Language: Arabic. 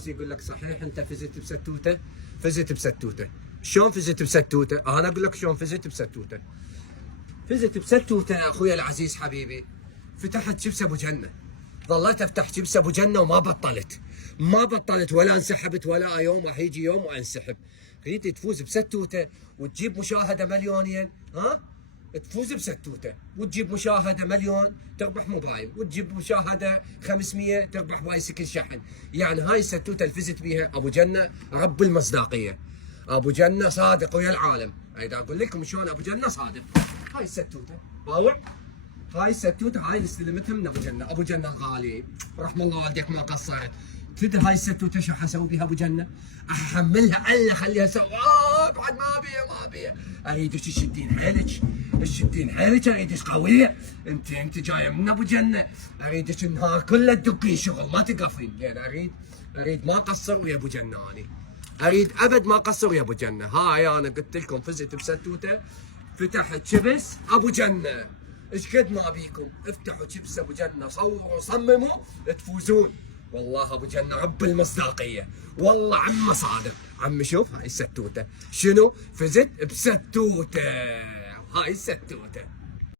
ناس يقول لك صحيح انت فزت بستوته؟ فزت بستوته. شلون فزت بستوته؟ انا اقول لك شلون فزت بستوته. فزت بستوته يا اخوي العزيز حبيبي. فتحت شيبس ابو جنه. ظليت افتح شيبس ابو جنه وما بطلت. ما بطلت ولا انسحبت ولا يوم راح يجي يوم وانسحب. تريد تفوز بستوته وتجيب مشاهده مليونين، ها؟ تفوز بستوته وتجيب مشاهده مليون تربح موبايل، وتجيب مشاهده 500 تربح بايسكل شحن. يعني هاي الستوته اللي فزت بيها ابو جنه رب المصداقيه. ابو جنه صادق ويا العالم. اريد اقول لكم شلون ابو جنه صادق. هاي الستوته باوع. هاي الستوته هاي اللي استلمتها من ابو جنه، ابو جنه الغالي رحم الله والديك ما قصرت. تدري هاي الستوته شو حسوي بها ابو جنه؟ احملها الا اخليها بعد ما ابيها. اريدك تشدين حيلك، تشدين حيلك، اريدك قويه. انت جايه من ابو جنه، اريدك النهار كله تدقين شغل ما تقفين. لان اريد ما اقصر ويا ابو جنه. اني اريد ابد ما اقصر ويا ابو جنه. هاي انا قلت لكم فزت بستوته. فتحت شيبس ابو جنه. ايش قد ما بيكم افتحوا شيبس ابو جنه، صوروا صمموا تفوزون. والله ابو جنه رب المصداقيه. والله عم صادق. عم شوف هاي الستوته شنو فزت بستوته. هاي الستوته.